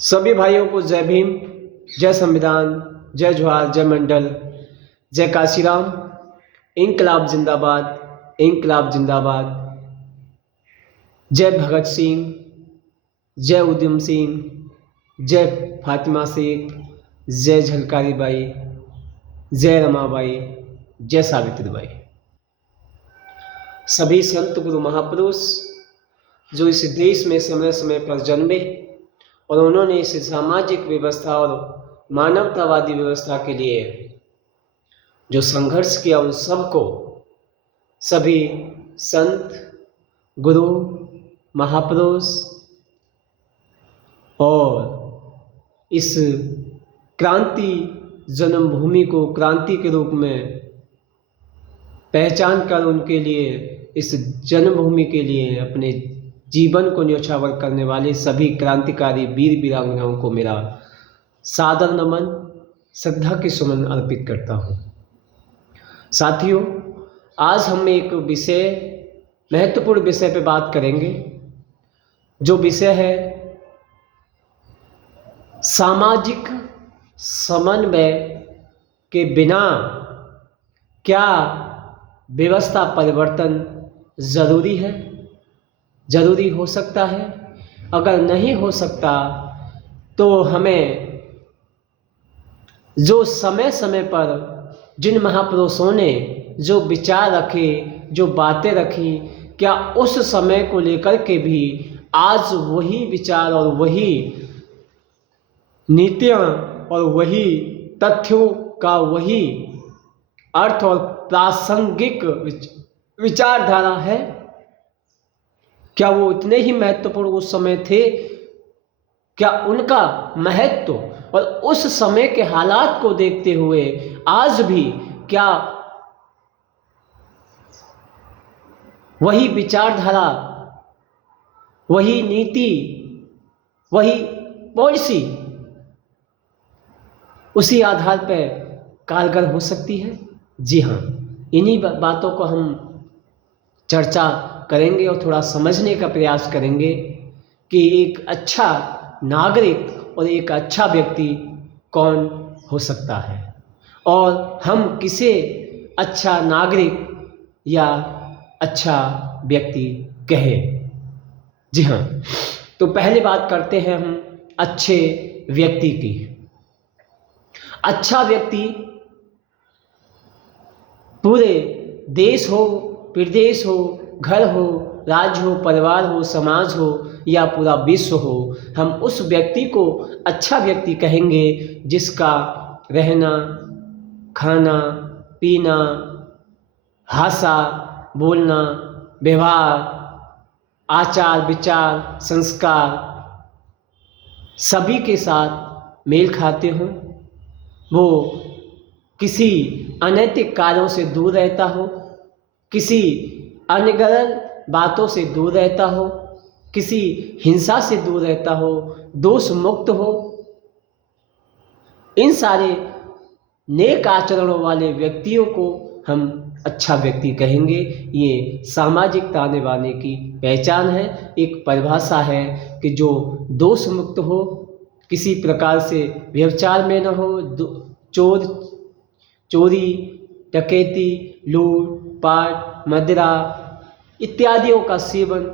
सभी भाइयों को जय भीम, जय संविधान, जय जोहार, जय मंडल, जय काशीराम। इंकलाब जिंदाबाद, इंकलाब जिंदाबाद। जय भगत सिंह, जय उधम सिंह, जय फातिमा शेख, जय झलकारी बाई, जय रमाबाई, जय सावित्री बाई। सभी संत गुरु महापुरुष जो इस देश में समय समय पर जन्मे और उन्होंने इस सामाजिक व्यवस्था और मानवतावादी व्यवस्था के लिए जो संघर्ष किया, उन सबको सभी संत, गुरु, महापुरुष और इस क्रांति जन्मभूमि को क्रांति के रूप में पहचान कर उनके लिए, इस जन्मभूमि के लिए अपने जीवन को न्योछावर करने वाले सभी क्रांतिकारी वीर वीरांगनाओं को मेरा सादर नमन, श्रद्धा के सुमन अर्पित करता हूँ। साथियों, आज हम एक महत्वपूर्ण विषय पर बात करेंगे, जो विषय है सामाजिक समन्वय के बिना क्या व्यवस्था परिवर्तन ज़रूरी है, ज़रूरी हो सकता है। अगर नहीं हो सकता तो हमें जो समय समय पर जिन महापुरुषों ने जो विचार रखे, जो बातें रखी, क्या उस समय को लेकर के भी आज वही विचार और वही नीतियाँ और वही तथ्यों का वही अर्थ और प्रासंगिक विचारधारा है? क्या वो उतने ही महत्वपूर्ण उस समय थे? क्या उनका महत्व और उस समय के हालात को देखते हुए आज भी क्या वही विचारधारा, वही नीति, वही पॉलिसी उसी आधार पर कारगर हो सकती है? जी हाँ, इन्हीं बातों को हम चर्चा करेंगे और थोड़ा समझने का प्रयास करेंगे कि एक अच्छा नागरिक और एक अच्छा व्यक्ति कौन हो सकता है और हम किसे अच्छा नागरिक या अच्छा व्यक्ति कहें। जी हाँ, तो पहले बात करते हैं हम अच्छे व्यक्ति की। अच्छा व्यक्ति पूरे देश हो, प्रदेश हो, घर हो, राज्य हो, परिवार हो, समाज हो या पूरा विश्व हो, हम उस व्यक्ति को अच्छा व्यक्ति कहेंगे जिसका रहना, खाना, पीना, भाषा, बोलना, व्यवहार, आचार विचार, संस्कार सभी के साथ मेल खाते हों। वो किसी अनैतिक कार्यों से दूर रहता हो, किसी अनगढ़ बातों से दूर रहता हो, किसी हिंसा से दूर रहता हो, दोष मुक्त हो। इन सारे नेक आचरणों वाले व्यक्तियों को हम अच्छा व्यक्ति कहेंगे। ये सामाजिक ताने बाने की पहचान है, एक परिभाषा है कि जो दोष मुक्त हो, किसी प्रकार से व्यभिचार में न हो, चोरी, डकैती, लूट पाट, मदिरा इत्यादियों का सेवन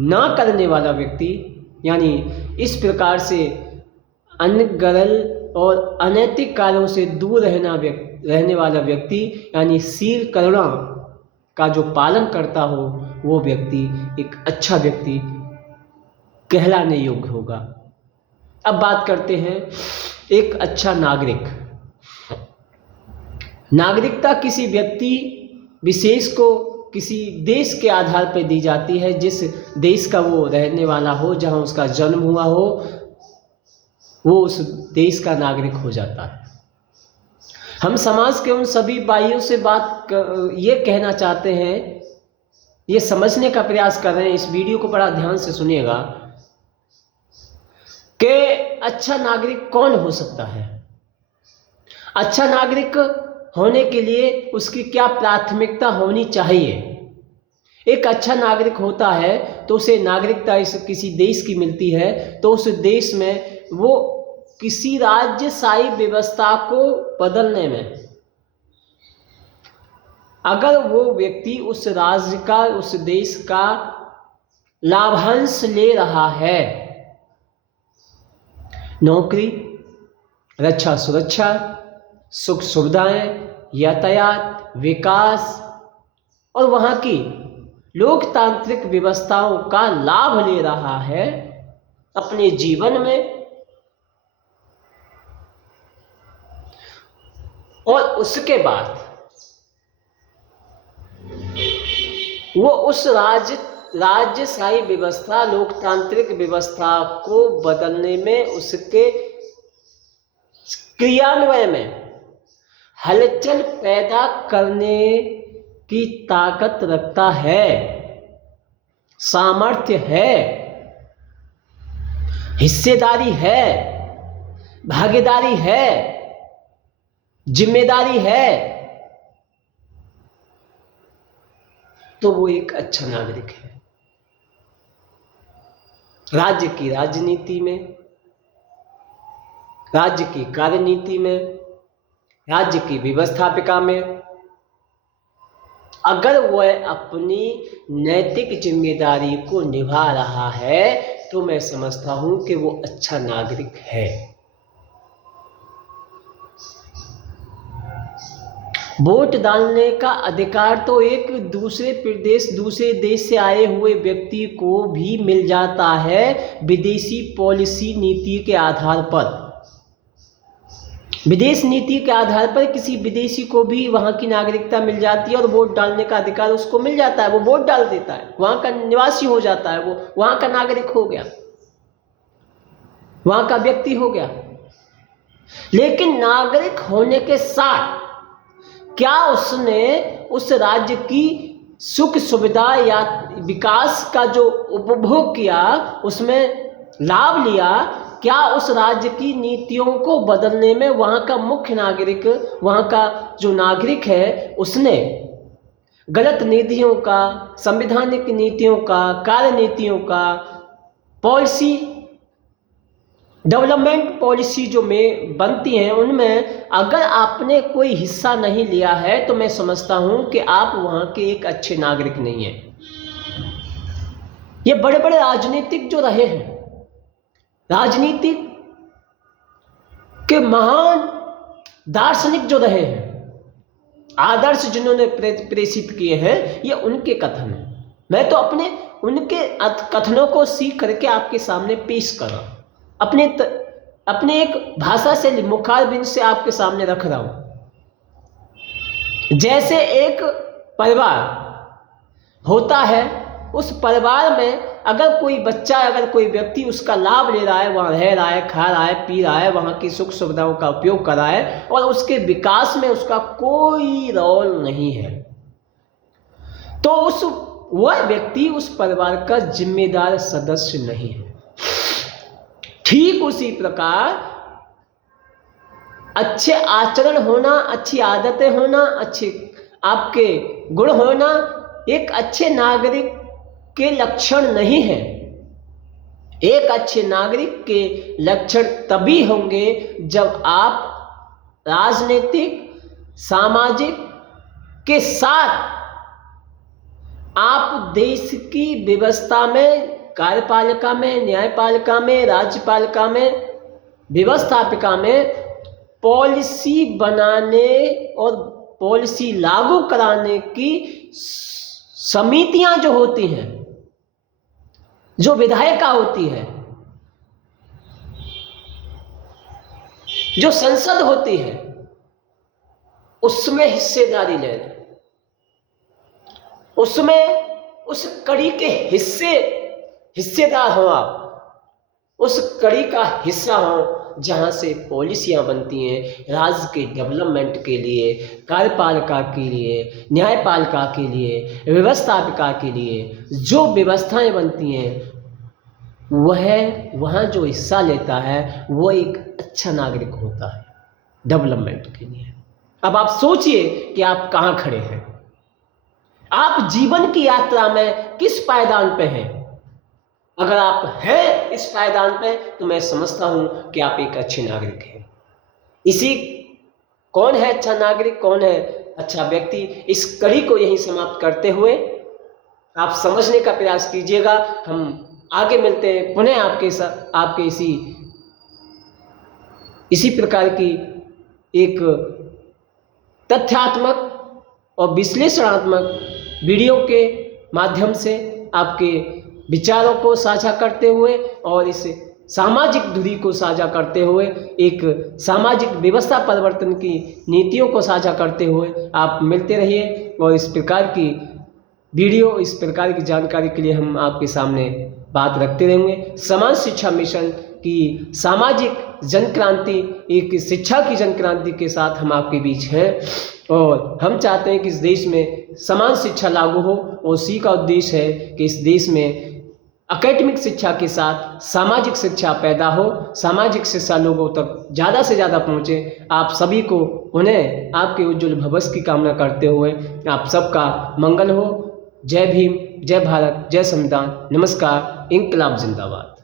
ना करने वाला व्यक्ति, यानी इस प्रकार से अनगढ़ और अनैतिक कार्यों से दूर रहने वाला व्यक्ति, यानी शील करुणा का जो पालन करता हो, वो व्यक्ति एक अच्छा व्यक्ति कहलाने योग्य होगा। अब बात करते हैं एक अच्छा नागरिक। नागरिकता किसी व्यक्ति विशेष को किसी देश के आधार पर दी जाती है, जिस देश का वो रहने वाला हो, जहाँ उसका जन्म हुआ हो, वो उस देश का नागरिक हो जाता है। हम समाज के उन सभी भाइयों से ये कहना चाहते हैं, ये समझने का प्रयास कर रहे हैं, इस वीडियो को बड़ा ध्यान से सुनिएगा कि अच्छा नागरिक कौन हो सकता है। अच्छा नागरिक होने के लिए उसकी क्या प्राथमिकता होनी चाहिए। एक अच्छा नागरिक होता है तो उसे नागरिकता किसी देश की मिलती है, तो उस देश में वो किसी राज्यशाही व्यवस्था को बदलने में, अगर वो व्यक्ति उस राज्य का, उस देश का लाभांश ले रहा है, नौकरी, रक्षा सुरक्षा, सुख सुविधाएं, यातायात, विकास और वहाँ की लोकतांत्रिक व्यवस्थाओं का लाभ ले रहा है अपने जीवन में, और उसके बाद वो उस राज्यशाही व्यवस्था, लोकतांत्रिक व्यवस्था को बदलने में, उसके क्रियान्वयन में हलचल पैदा करने की ताकत रखता है, सामर्थ्य है, हिस्सेदारी है, भागीदारी है, जिम्मेदारी है, तो वो एक अच्छा नागरिक है। राज्य की राजनीति में, राज्य की कार्यनीति में, राज्य की व्यवस्थापिका में अगर वह अपनी नैतिक जिम्मेदारी को निभा रहा है तो मैं समझता हूं कि वो अच्छा नागरिक है। वोट डालने का अधिकार तो एक दूसरे प्रदेश, दूसरे देश से आए हुए व्यक्ति को भी मिल जाता है विदेशी पॉलिसी नीति के आधार पर। विदेश नीति के आधार पर किसी विदेशी को भी वहाँ की नागरिकता मिल जाती है और वोट डालने का अधिकार उसको मिल जाता है। वो वोट डाल देता है, वहाँ का निवासी हो जाता है, वो वहाँ का नागरिक हो गया, वहाँ का व्यक्ति हो गया। लेकिन नागरिक होने के साथ क्या उसने उस राज्य की सुख सुविधा या विकास का जो उपभोग किया, उसमें लाभ लिया, क्या उस राज्य की नीतियों को बदलने में वहाँ का मुख्य नागरिक, वहाँ का जो नागरिक है, उसने गलत नीतियों का, संवैधानिक नीतियों का, कार्य नीतियों का, पॉलिसी, डेवलपमेंट पॉलिसी जो में बनती हैं उनमें अगर आपने कोई हिस्सा नहीं लिया है तो मैं समझता हूँ कि आप वहाँ के एक अच्छे नागरिक नहीं हैं। ये बड़े बड़े राजनीतिक जो रहे हैं, राजनीति के महान दार्शनिक जो रहे हैं, आदर्श जिन्होंने प्रेषित किए हैं, ये उनके कथन हैं। मैं तो उनके कथनों को सीख करके आपके सामने पेश कर रहा हूँ, अपने एक भाषा से, मुखारबिंद से आपके सामने रख रहा हूँ। जैसे एक परिवार होता है, उस परिवार में अगर कोई बच्चा, अगर कोई व्यक्ति उसका लाभ ले रहा है, वहाँ रह रहा है, खा रहा है, पी रहा है, वहाँ की सुख सुविधाओं का उपयोग कर रहा है और उसके विकास में उसका कोई रोल नहीं है, तो वह व्यक्ति उस परिवार का जिम्मेदार सदस्य नहीं है। ठीक उसी प्रकार अच्छे आचरण होना, अच्छी आदतें होना, अच्छे आपके गुण होना एक अच्छे नागरिक के लक्षण नहीं है। एक अच्छे नागरिक के लक्षण तभी होंगे जब आप राजनीतिक, सामाजिक के साथ आप देश की व्यवस्था में, कार्यपालिका में, न्यायपालिका में, राज्यपालिका में, व्यवस्थापिका में पॉलिसी बनाने और पॉलिसी लागू कराने की समितियां जो होती हैं, जो विधायिका होती है, जो संसद होती है, उसमें हिस्सेदारी ले लें, उसमें उस कड़ी के हिस्सेदार हो आप, उस कड़ी का हिस्सा हो जहाँ से पॉलिसियाँ बनती हैं राज्य के डेवलपमेंट के लिए, कार्यपालिका के लिए, न्यायपालिका के लिए, व्यवस्थापिका के लिए जो व्यवस्थाएं बनती हैं, वहाँ जो हिस्सा लेता है वो एक अच्छा नागरिक होता है डेवलपमेंट के लिए। अब आप सोचिए कि आप कहाँ खड़े हैं, आप जीवन की यात्रा में किस पायदान पे हैं। अगर आप हैं इस पायदान पे तो मैं समझता हूँ कि आप एक अच्छे नागरिक हैं। इसी कौन है अच्छा नागरिक, कौन है अच्छा व्यक्ति, इस कड़ी को यहीं समाप्त करते हुए आप समझने का प्रयास कीजिएगा। हम आगे मिलते हैं पुनः आपके साथ, आपके इसी प्रकार की एक तथ्यात्मक और विश्लेषणात्मक वीडियो के माध्यम से आपके विचारों को साझा करते हुए और इस सामाजिक दूरी को साझा करते हुए, एक सामाजिक व्यवस्था परिवर्तन की नीतियों को साझा करते हुए आप मिलते रहिए। और इस प्रकार की वीडियो, इस प्रकार की जानकारी के लिए हम आपके सामने बात रखते रहेंगे। समाज शिक्षा मिशन की सामाजिक जन क्रांति, एक शिक्षा की जन क्रांति के साथ हम आपके बीच हैं और हम चाहते हैं कि इस देश में समान शिक्षा लागू हो और इसी का उद्देश्य है कि इस देश में एकेडमिक शिक्षा के साथ सामाजिक शिक्षा पैदा हो, सामाजिक शिक्षा लोगों तक ज़्यादा से ज़्यादा पहुँचे। आप सभी को उन्हें आपके उज्जवल भविष्य की कामना करते हुए आप सबका मंगल हो। जय भीम, जय भारत, जय संविधान, नमस्कार, इंकलाब जिंदाबाद।